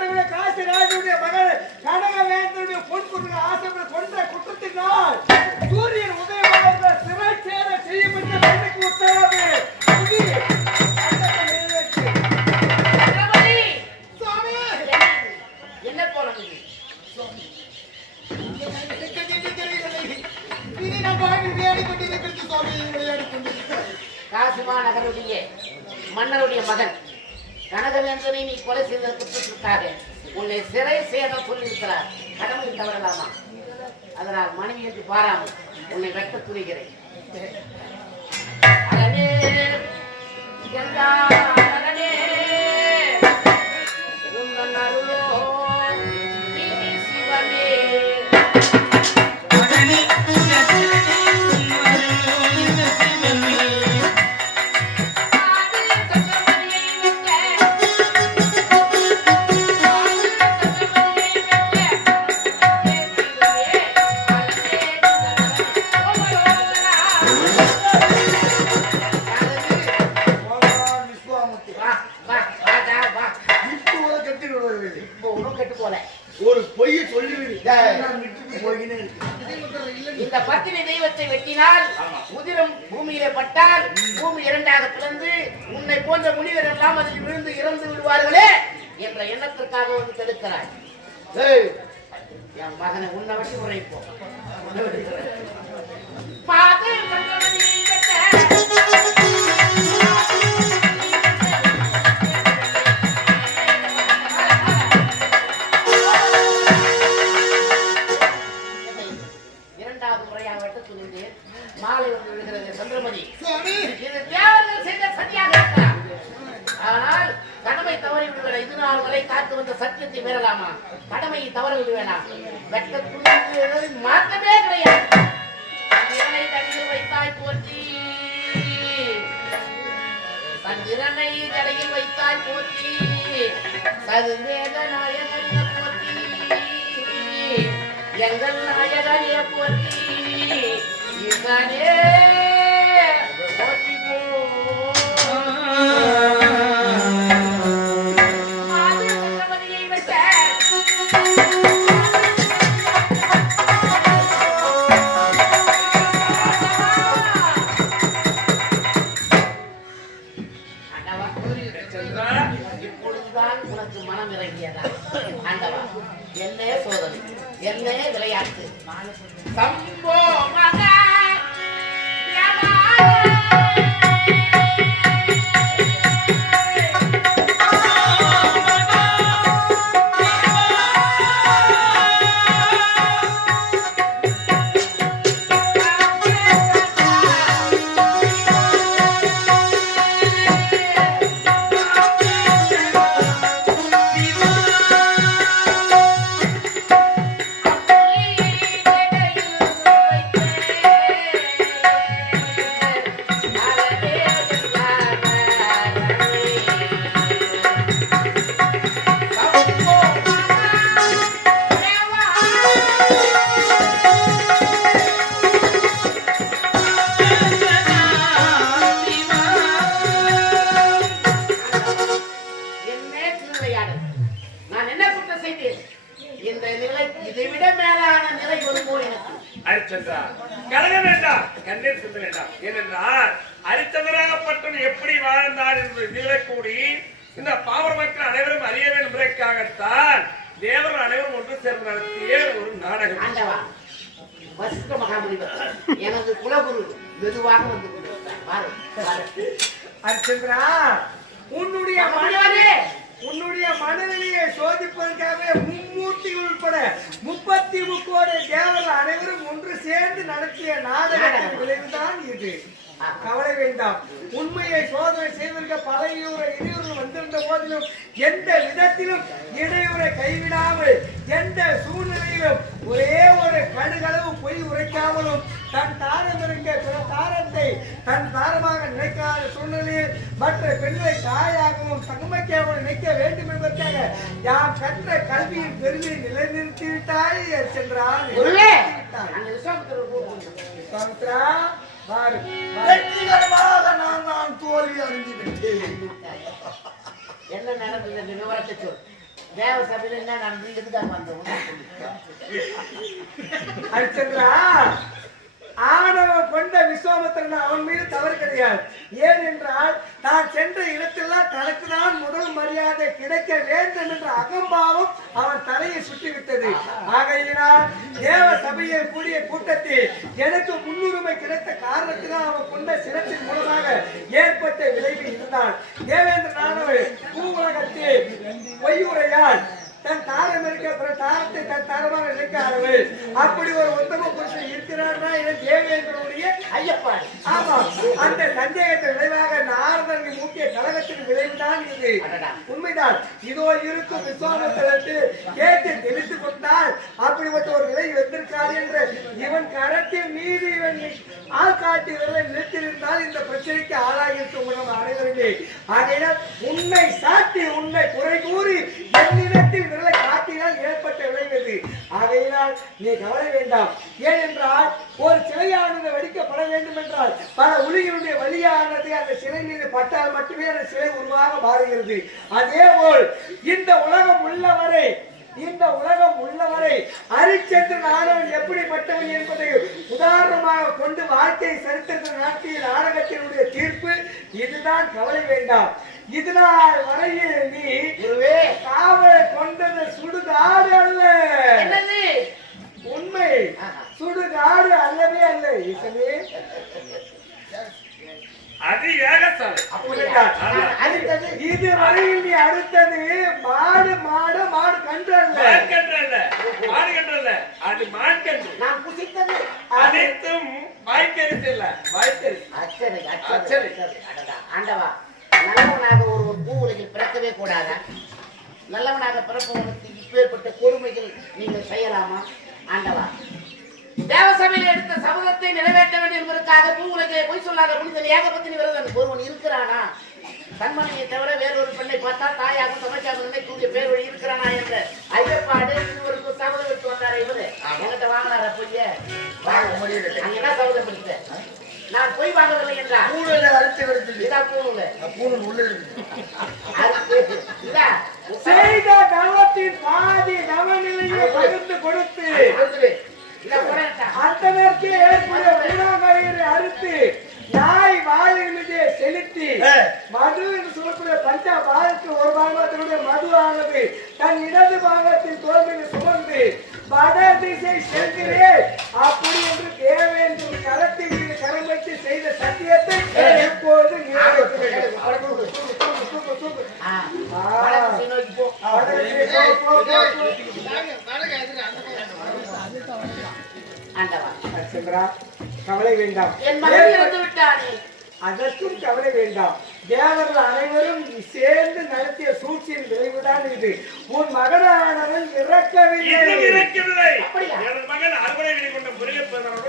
நாடுடைய காசி ராஜனுடைய மகள் கனகவேந்தனுடைய பொன் கொடுக்க ஆசைப்பட கொன்ற குற்றத்தினால் சூரியன் உதயமாக சிறை சேர செய்யப்பட்ட பெண்ணுக்கு உத்தரவு விளையாடி கொண்டிருக்கிறது சுவாமி. விளையாடி கொண்டிருக்கிறது. காசிமா நகருடைய மன்னருடைய மகன். கனகவேந்தனை நீ கொலை செய்த குற்றத்திற்காக. உன்னை சிறை சேதம் சொல்லியிருக்கிறார் கடவுள் தவறலாமா? அதனால் மனைவி என்று பாராமல் உன்னை வெட்ட துணிகிறேன் போன்ற முனிவர் எல்லாம் அதில் விழுந்து இறந்து விடுவார்களே என்ற எண்ணத்திற்காக வந்து தடுக்கிறாய். என் மகனை உன்னை வச்சு உரைப்போம். இரண்டாவது முறையாக வெட்ட துணிந்தேன் மாலை வந்து விழுகிறது சந்திரமதி. விடுவேன் நாள் வரை காத்து வந்த சத்தியத்தை மீறலாமா? கடமையை தவற விடுவேனா வெட்ட துணிந்து மாற்றமே கிடையாது. வைத்தாய் போற்றி. சந்திரனை தலையில் வைத்தாய் போற்றி. சதுவேத நாயகனே போற்றி. எங்கள் நாயகனே போற்றி. இதனே செய்தேன் இந்த நிலை இதை விட மேலான நிலை வருமோ எனக்கு? வேண்டாம். கண்ணீர் சிந்த வேண்டாம். ஏனென்றால் ஹரிச்சந்திராகப்பட்டவன் எப்படி வாழ்ந்தார் என்று நிலைக்கூடி இந்த பாவர மக்கள் அனைவரும் அறிய வேண்டும் என்பதற்காகத்தான் தேவர்கள் அனைவரும் ஒன்று சேர்ந்து நடத்திய ஒரு நாடகம். ஆண்டவா வசிஷ்ட மகாமுனிவர் எனது குலகுரு மெதுவாக வந்து பாரு அர்ச்சந்திரா உன்னுடைய மன மகாமுனிவரே, உன்னுடைய மனநிலையை சோதிப்பதற்காக மும்மூர்த்தி உட்பட முப்பத்தி முக்கோடி தேவர்கள் அனைவரும் ஒன்று சேர்ந்து நடத்திய நாடகத்தின் விளைவுதான் இது. கவலை வேண்டாம். உண்மையை சோதனை செய்வதற்கு பல இடையூறு வந்திருந்த போதிலும் எந்த விதத்திலும் இடையூறை கைவிடாமல் எந்த சூழ்நிலையிலும் ஒரே ஒரு கடுகளவு பொய் உரைக்காமலும் தன் தாரம் இருக்க பிற தாரத்தை தன் தாரமாக நினைக்காத சூழ்நிலையில் மற்ற பெண்களை தாயாகவும் தங்கமைக்காகவும் நினைக்க வேண்டும் என்பதற்காக யாம் கற்ற கல்வியின் பெருமையை நிலைநிறுத்திவிட்டாய் சென்றால் வெற்றிகரமாக நான் நான் தோல்வி அடைந்து விட்டேன். என்ன நடந்தது என்று விவரத்தை சொல். தேவ சபையில என்ன நடந்ததுக்கு அந்த ஒண்ணு ஹரிச்சந்திரா ஆணவம் கொண்ட விஸ்வாமத்திரன் அவன் மீது தவறு கிடையாது. ஏனென்றால் தான் சென்ற இடத்தெல்லாம் தனக்கு தான் முதல் மரியாதை கிடைக்க வேண்டும் என்ற அகம்பாவம் அவன் தலையை சுட்டிவிட்டது. ஆகையினால் தேவ சபையை கூடிய கூட்டத்தில் எனக்கு முன்னுரிமை கிடைத்த காரணத்தினால் அவன் கொண்ட சிரத்தின் மூலமாக ஏற்பட்ட விளைவு இதுதான். தேவேந்திரனானவர் பூவுலகத்தில் பொய்யுரையால் தன் தாரம் இருக்க பிற தாரத்தை தன் தாரமாக நினைக்காதவள். அப்படி ஒரு உத்தம புருஷன் இருக்கிறார்னா என தேவேந்திரனுடைய ஐயப்பா. ஆமா அந்த சந்தேகத்தின் விளைவாக நாரதன் மூக்கிய கழகத்தின் விளைவுதான் இது. உண்மைதான். இதோ இருக்கும் விஸ்வாமத்திரத்தில் கேட்டு தெளித்து கொண்டால் அப்படிப்பட்ட ஒரு விலை வந்திருக்காது என்று இவன் கரத்தில் மீது இவன் ஆள்காட்டி விரலை நிறுத்தியிருந்தால் இந்த பிரச்சனைக்கு ஆளாகியிருக்கும் நம்ம அனைவருமே. ஆகையினால் உன்னை சாட்டி உன்னை குறை கூறி என்னிடத்தில் விரலை காட்டினால் ஏற்பட்ட விளைவது ஆகையினால் நீ கவலை வேண்டாம். ஏனென்றால் ஒரு சிலையானது வெடிக்கப்பட வேண்டும் என்றால் பல உளிகளுடைய வழியானது அந்த சிலை மீது பட்டால் மட்டுமே அந்த சிலை உருவாக மாறுகிறது. அதே போல் இந்த உலகம் உள்ளவரை இந்த உலகம் உள்ளவரை அரிச்சென்று நாடவன் எப்படிப்பட்டவன் என்பதை உதாரணமாக கொண்டு வாழ்க்கை சரித்திரத்தில் நடத்திய நாடகத்தினுடைய தீர்ப்பு இதுதான் கவலை வேண்டாம். இதனால் வரையில் நீ ஆண்டவா நல்லவனாக ஒரு பூ உலகில் பிறக்கவே கூடாதா? நல்லவனாக பிறப்பவனுக்கு இப்பேற்பட்ட கொடுமைகள் நீங்கள் செய்யலாமா? ஆண்டவா தேவசபையில் எடுத்த சபதத்தை நிறைவேற்ற வேண்டும் என்பதற்காக பூ பொய் சொல்லாத புனிதன் ஏகபத்தினி விரதன் ஒருவன் இருக்கிறானா? கண்மணியை தவிர வேறொரு பெண்ணை பார்த்தா தாயாக சமைச்சாக நினைக்கூடிய பேர் வழி இருக்கிறானா என்ற ஐயப்பாடு உள்ள இதா செய்த தவத்தின் பாதி நவநிலையை பகிர்ந்து கொடுத்து ஏற்புடைய வீணாகயிறு அறுத்து நாய் மீதே செலுத்தி. மது என்று சொல்லக்கூடிய பஞ்ச பாகத்து ஒரு பாகத்தினுடைய மது ஆனது தன் இடது பாகத்தில் தோல்வியை சுமந்து வட திசை செல்கிறேன் அப்படி என்று தேவேந்திர கரத்தில் மீது கரம் வைத்து செய்த சத்தியத்தை கவலை வேண்டாம் அதற்கும் கவலை வேண்டாம் தேவர்கள் அனைவரும் சேர்ந்து நடத்திய சூழ்ச்சியின் விளைவுதான் இது உன் மகனானவன் இறக்கவில்லை. இறக்கவில்லை? எனது மகன் அறுவடை கொண்ட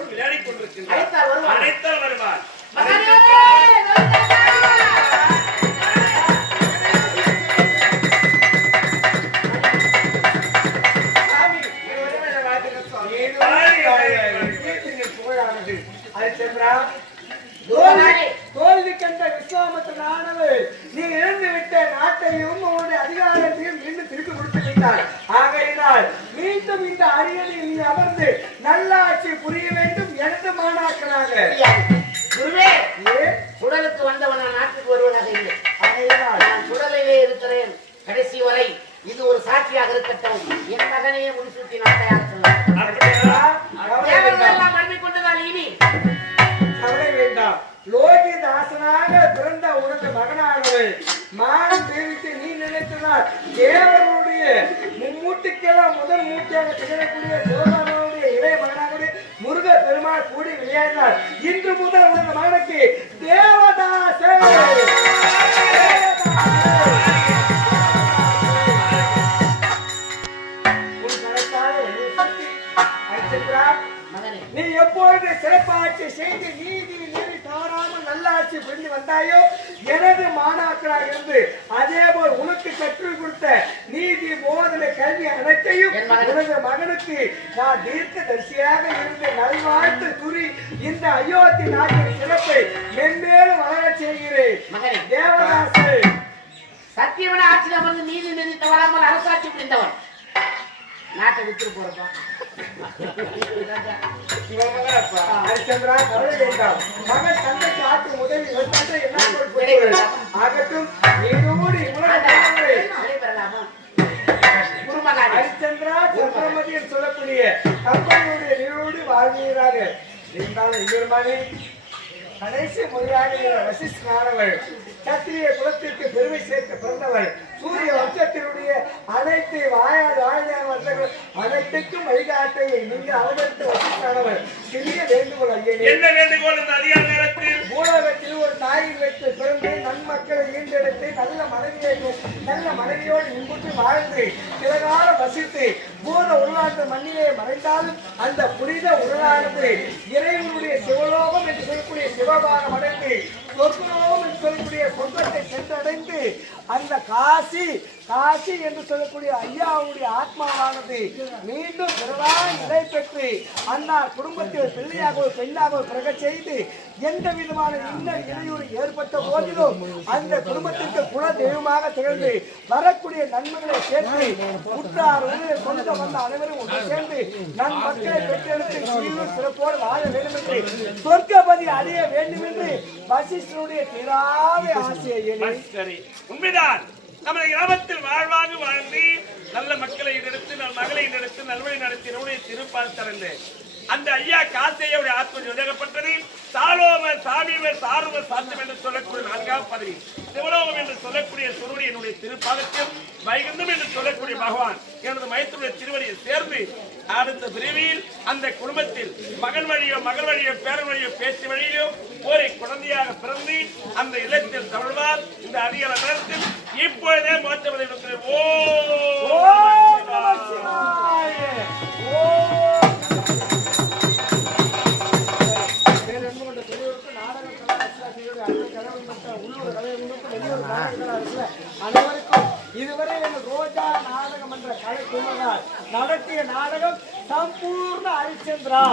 விளையாடிக் கொண்டிருக்கின்றார். அழைத்தால் வருவான். அழைத்தால் வருவார். குருவே வந்தவன் நான் நாட்டுக்கு வருவதாக இல்லை நான் இருக்கிறேன் கடைசி வரை இது ஒரு சாட்சியாக இருக்கட்டும் என் மகனையே முடிசூட்டி நாட்டையாக சொல்லுங்கள் வேண்டாம். கொண்டதால் இனி கவலை வேண்டாம் லோகிதாசனாக பிறந்த உனது மகனானவன் மான் தேவிக்கு நீ நினைத்தனால் தேவனுடைய மும்மூட்டுக்கெல்லாம் முதல் மூட்டியாக திகழக்கூடிய சிவபெருமானுடைய இளைய மகனாக பெருமாள் கூடி விளையாடினார். இன்று முதல் உனது மகனுக்கு தேவதாசே! நீ எப்பொழுது சிறப்பாட்சி செய்து நீதி நீதி தவறாமல் நல்லாட்சி புரிந்து வந்தாயோ எனது மாணாக்கராக இருந்து அதே போல் கொடுத்த நீதி போதனை கல்வி அனைத்தையும். உனது மகனுக்கு நான் தீர்க்க தரிசியாக இருந்து நல்வாழ்த்து கூறி இந்த அயோத்தி நாட்டின் சிறப்பை மென்மேலும் வளரச் செய்கிறேன். மகனே தேவதாசல் சத்தியவன ஆட்சியில் அமர்ந்து நீதி நெறி தவறாமல் அரசாட்சி புரிந்தவன் நாட்டை வித்துட்டு போறப்பா. ஹரிச்சந்திரா கவலை வேண்டாம். மகன் தந்தைக்கு ஆற்றும் உதவி தந்தை என்ன? ஆகட்டும் நீடூடி ஹரிச்சந்திரா சந்திரமதி என்று சொல்லக்கூடிய கம்பெனியுடைய நீரோடு வாழ்வீராக. இருந்தாலும் இன்னொருமானே கடைசி முறையாக நீங்கள் வசிஷ்டானவள் சத்திரிய குலத்திற்கு பெருமை சேர்க்க பிறந்தவள். சூரிய வம்சத்தினுடைய அனைத்து வாயாடு வாழ்நாள் வந்தவர்கள் அனைத்துக்கும் வழிகாட்டை நீங்கள் அவதரித்து வசிஷ்டானவள் சிறிய வேண்டுகோள் ஐயனே என்ன வேண்டுகோள் இந்த அதிகார நேரத்தில்? பூலகத்தில் ஒரு தாயின் வைத்து பிறந்து நன்மக்களை ஈண்டெடுத்து நல்ல மனைவியை நல்ல மனைவியோடு இன்புற்று வாழ்ந்து சில காலம் வசித்து பூத உருளாற்று மண்ணிலே மறைந்தாலும் அந்த புனித உருளானது இறைவனுடைய சிவலோகம் என்று சொல்லக்கூடிய சிவபாகம் அடைந்து சொர்க்கலோகம் என்று சொல்லக்கூடிய சொர்க்கத்தை சென்றடைந்து அந்த காசி காசி என்று சொல்லக்கூடிய ஐயாவுடைய ஆத்மாவானது மீண்டும் பிறராய் நிலை பெற்று அன்னார் குடும்பத்தில் பிள்ளையாக ஒரு பெண்ணாக பிறக செய்து எந்த விதமான இன்னல் இடையூறு ஏற்பட்ட போதிலும் அந்த குடும்பத்திற்கு குல தெய்வமாக திகழ்ந்து வரக்கூடிய நன்மைகளை சேர்த்து உற்றார் சொந்த வந்த அனைவரும் ஒன்று சேர்ந்து நன் மக்களை பெற்றெடுத்து சிறப்போடு வாழ வேண்டும் என்று சொர்க்கபதி அடைய வேண்டும் என்று வசிஷ்டனுடைய தீராத ஆசையை எண்ணி சரி உண்மைதான். நமது கிராமத்தில் வாழ்வாங்க வாழ்ந்து நல்ல மக்களை எடுத்து நல் மகளை எடுத்து நல்வழி நடத்தி நம்முடைய திருப்பால் திறந்து அந்த ஐயா காசையோடைய ஆத்ம உதகப்பட்டது சாலோமர் சாமிவர் சாருவர் சாத்தம் என்று சொல்லக்கூடிய நான்காம் பதவி. சிவலோகம் என்று சொல்லக்கூடிய சுருடி என்னுடைய திருப்பாதத்தில் வைகுந்தம் என்று சொல்லக்கூடிய பகவான். எனது மைத்துடைய திருவடியை சேர்ந்து அடுத்த பிரிவில் அந்த குடும்பத்தில் மகன் வழியோ மகள் வழியோ பேரன் வழியோ பேச்சு வழியோ ஒரு குழந்தையாக பிறந்து அந்த இல்லத்தில் தமிழ்வார் இந்த அதிகார நேரத்தில் இப்பொழுதே மோட்சமதை ஓ! கடவுள் அனைவருக்கும் இதுவரை ரோஜா நாடகம் என்ற கலை குழுவினர் நடத்திய நாடகம் சம்பூர்ண ஹரிச்சந்திரா